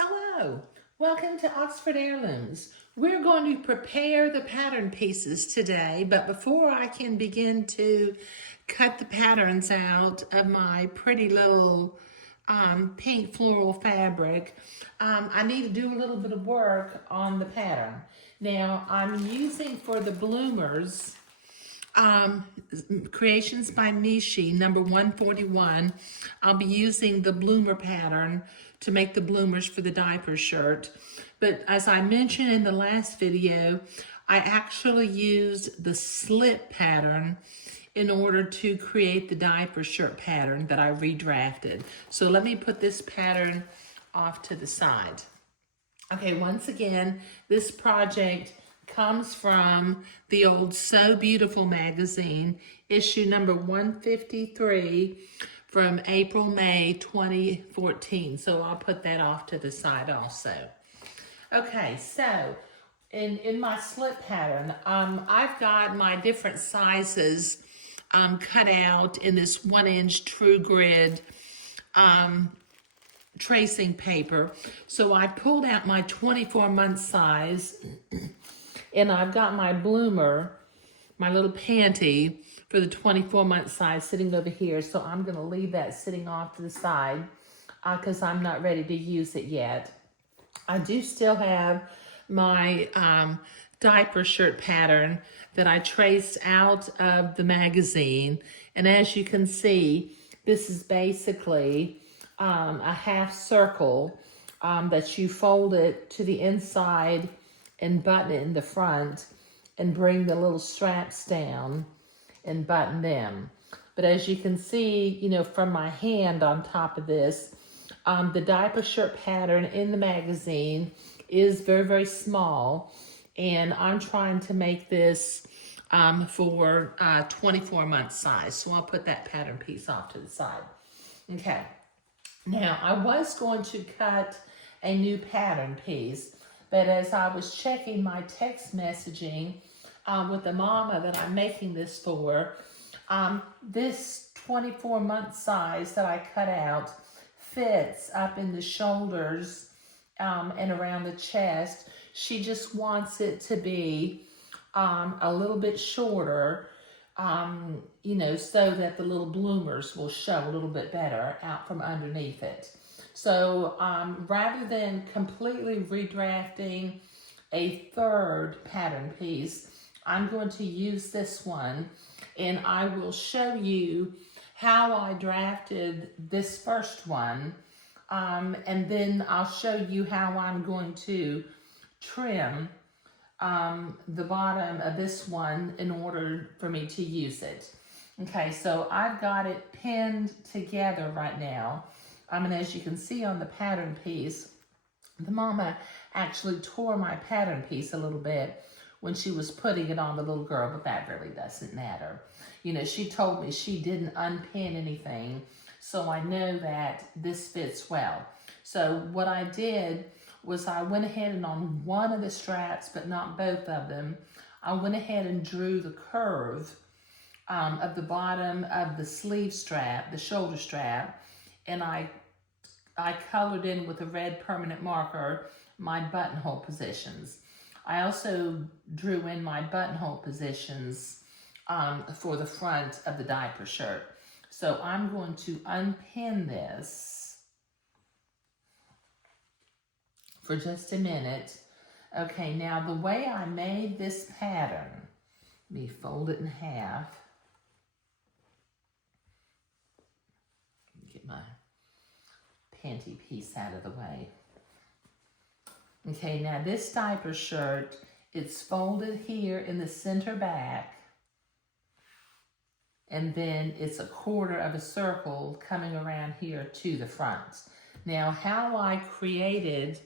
Hello, welcome to Oxford Heirlooms. We're going to prepare the pattern pieces today, but before I can begin to cut the patterns out of my pretty little pink floral fabric, I need to do a little bit of work on the pattern. Now, I'm using for the bloomers Creations by Mishi, number 141. I'll be using the bloomer pattern to make the bloomers for the diaper shirt. But as I mentioned in the last video, I actually used the slip pattern in order to create the diaper shirt pattern that I redrafted. So let me put this pattern off to the side. Okay, once again, this project comes from the old So Beautiful magazine, issue number 153 from April-May 2014. So I'll put that off to the side also. Okay, so in my slip pattern, I've got my different sizes cut out in this 1-inch true grid tracing paper. So I pulled out my 24-month size and I've got my bloomer, my little panty for the 24-month size sitting over here. So I'm gonna leave that sitting off to the side because I'm not ready to use it yet. I do still have my diaper shirt pattern that I traced out of the magazine. And as you can see, this is basically a half circle that you fold it to the inside and button it in the front and bring the little straps down and button them. But as you can see, you know, from my hand on top of this, the diaper shirt pattern in the magazine is very, very small. And I'm trying to make this for 24-month size. So I'll put that pattern piece off to the side. Okay. Now, I was going to cut a new pattern piece, but as I was checking my text messaging with the mama that I'm making this for, this 24-month size that I cut out fits up in the shoulders and around the chest. She just wants it to be a little bit shorter, you know, so that the little bloomers will show a little bit better out from underneath it. So rather than completely redrafting a third pattern piece, I'm going to use this one and I will show you how I drafted this first one. And then I'll show you how I'm going to trim the bottom of this one in order for me to use it. Okay, so I've got it pinned together right now. And as you can see on the pattern piece, the mama actually tore my pattern piece a little bit when she was putting it on the little girl, but that really doesn't matter. You know, she told me she didn't unpin anything, so I know that this fits well. So what I did was I went ahead and on one of the straps, but not both of them, I went ahead and drew the curve of the bottom of the sleeve strap, the shoulder strap, and I colored in with a red permanent marker my buttonhole positions. I also drew in my buttonhole positions for the front of the diaper shirt. So I'm going to unpin this for just a minute. Okay, now the way I made this pattern, let me fold it in half. Get my panty piece out of the way. Okay, now this diaper shirt, it's folded here in the center back, and then it's a quarter of a circle coming around here to the front. Now, how I created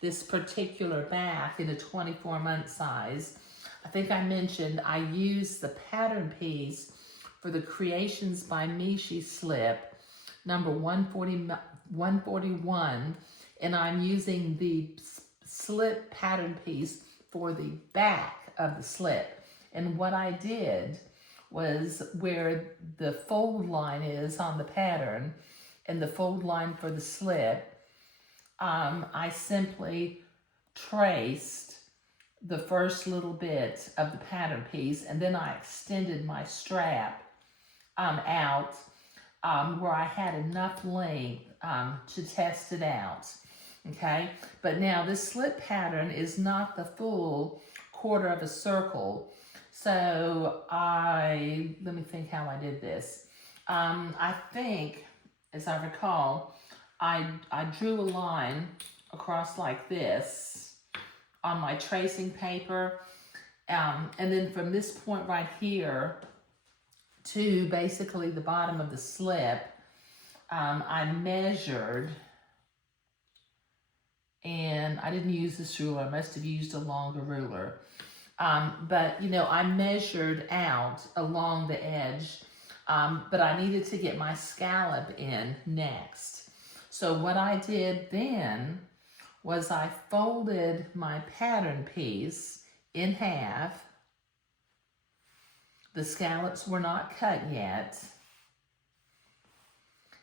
this particular back in a 24-month size, I think I mentioned I used the pattern piece for the Creations by Mishi slip, number 141, and I'm using the slip pattern piece for the back of the slip. And what I did was where the fold line is on the pattern and the fold line for the slip, I simply traced the first little bit of the pattern piece, and then I extended my strap out where I had enough length to test it out. Okay, but now this slip pattern is not the full quarter of a circle. So let me think how I did this. I think, as I recall, I drew a line across like this on my tracing paper. And then from this point right here to basically the bottom of the slip, I measured, and I didn't use this ruler. I must have used a longer ruler. But, you know, I measured out along the edge, but I needed to get my scallop in next. So what I did then was I folded my pattern piece in half. The scallops were not cut yet.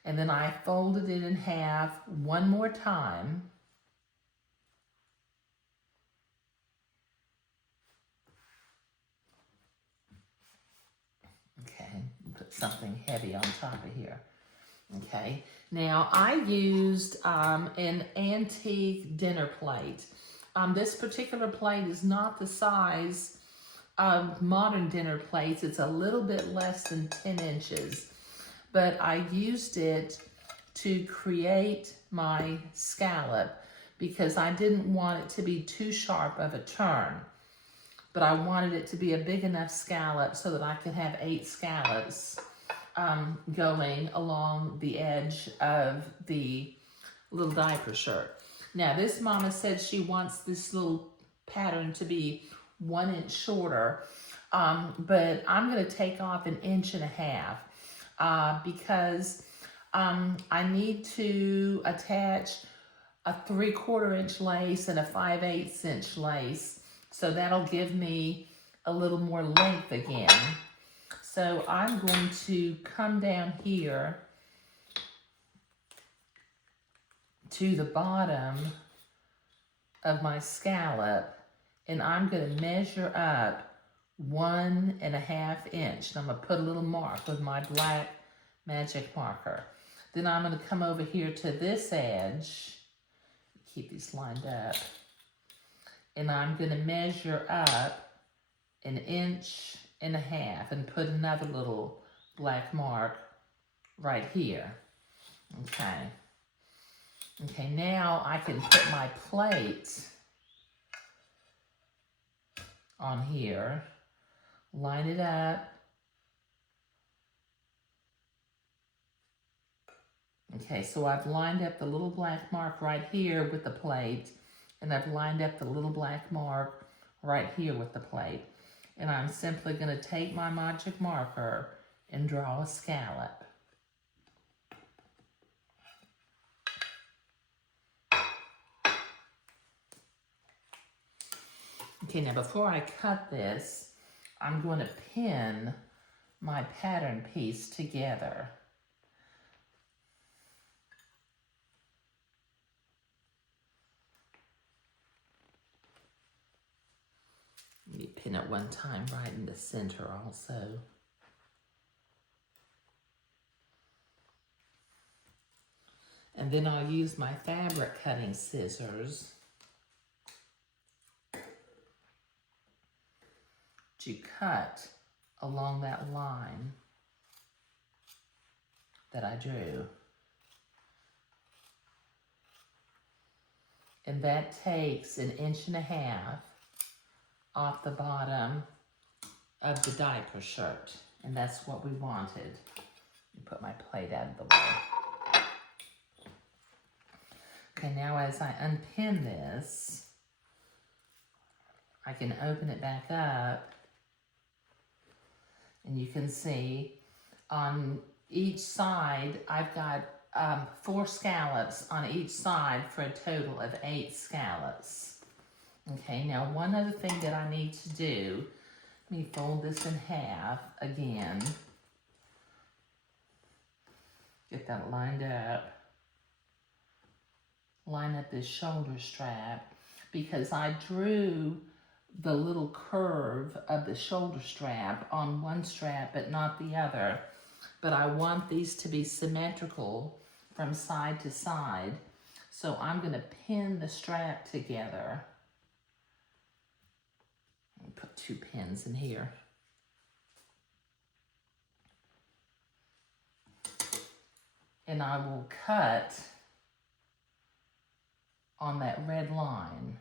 And then I folded it in half one more time. Okay, put something heavy on top of here. Okay, now I used an antique dinner plate. This particular plate is not the size of modern dinner plates. It's a little bit less than 10 inches. But I used it to create my scallop because I didn't want it to be too sharp of a turn. But I wanted it to be a big enough scallop so that I could have 8 scallops going along the edge of the little diaper shirt. Now this mama said she wants this little pattern to be 1 inch shorter, but I'm going to take off 1.5 inches because I need to attach a 3/4 inch lace and a 5/8 inch lace, so that'll give me a little more length again. So I'm going to come down here to the bottom of my scallop, and I'm going to measure up 1.5 inches. I'm going to put a little mark with my black magic marker. Then I'm going to come over here to this edge, keep these lined up, and I'm going to measure up 1.5 inches and put another little black mark right here. Okay. Okay, now I can put my plate on here, line it up. Okay, so I've lined up the little black mark right here with the plate, and I've lined up the little black mark right here with the plate. And I'm simply going to take my magic marker and draw a scallop. Okay, now before I cut this, I'm going to pin my pattern piece together. Let me pin it one time right in the center also. And then I'll use my fabric cutting scissors to cut along that line that I drew. And that takes 1.5 inches off the bottom of the diaper shirt. And that's what we wanted. Put my plate out of the way. Okay, now as I unpin this, I can open it back up, and you can see on each side, I've got 4 scallops on each side for a total of 8 scallops. Okay, now one other thing that I need to do, let me fold this in half again. Get that lined up. line up this shoulder strap because I drew the little curve of the shoulder strap on one strap but not the other. But I want these to be symmetrical from side to side. So I'm going to pin the strap together. Put 2 pins in here. And I will cut on that red line.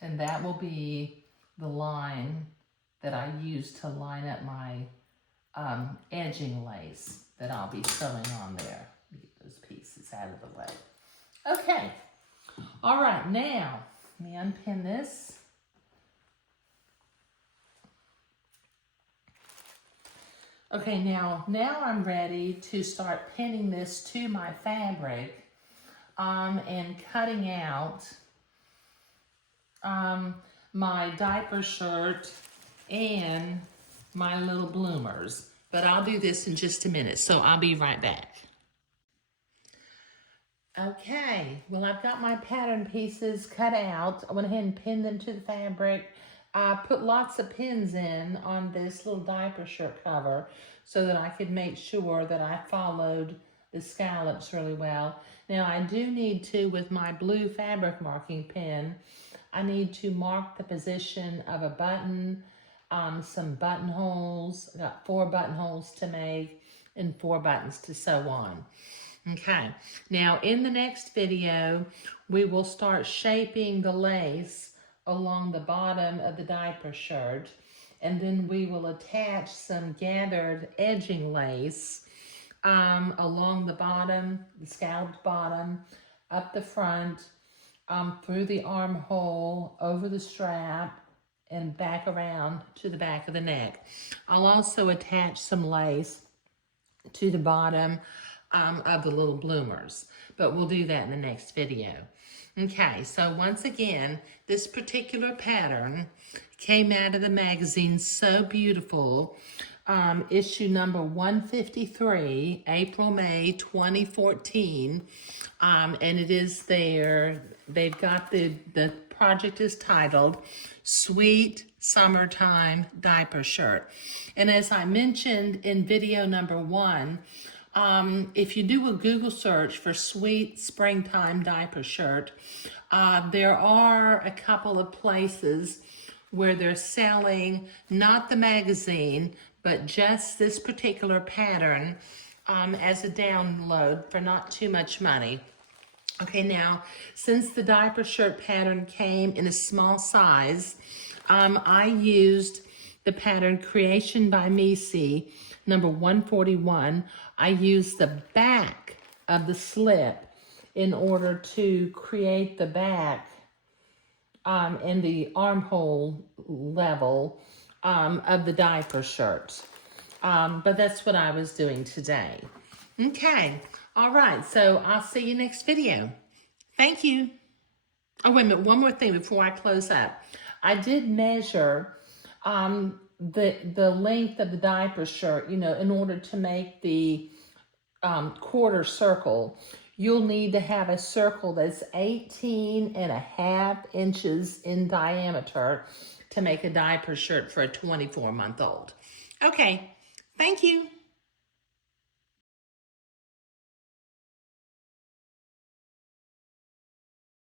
And that will be the line that I use to line up my edging lace that I'll be sewing on there. Let me get those pieces out of the way. Okay. All right, now, let me unpin this. Okay, now I'm ready to start pinning this to my fabric and cutting out my diaper shirt and my little bloomers. But I'll do this in just a minute, so I'll be right back. Okay, well, I've got my pattern pieces cut out. I went ahead and pinned them to the fabric. I put lots of pins in on this little diaper shirt cover so that I could make sure that I followed the scallops really well. Now, I do need to, with my blue fabric marking pen, I need to mark the position of a button, some buttonholes. I got 4 buttonholes to make and 4 buttons to sew on. Okay, now in the next video, we will start shaping the lace along the bottom of the diaper shirt, and then we will attach some gathered edging lace along the bottom, the scalloped bottom, up the front, through the armhole, over the strap, and back around to the back of the neck. I'll also attach some lace to the bottom of the little bloomers, but we'll do that in the next video. Okay, so once again, this particular pattern came out of the magazine So Beautiful, issue number 153, April-May 2014, and it is there. They've got the project is titled Sweet Summertime Diaper Shirt. And as I mentioned in video number 1, if you do a Google search for Sweet Springtime Diaper Shirt, there are a couple of places where they're selling not the magazine, but just this particular pattern as a download for not too much money. Okay, now, since the diaper shirt pattern came in a small size, I used the pattern Creation by Missy, number 141. I used the back of the slip in order to create the back and the armhole level of the diaper shirt. But that's what I was doing today. Okay, all right, so I'll see you next video. Thank you. Oh, wait a minute, one more thing before I close up. I did measure the length of the diaper shirt, you know, in order to make the quarter circle. You'll need to have a circle that's 18.5 inches in diameter to make a diaper shirt for a 24-month-old. Okay, thank you.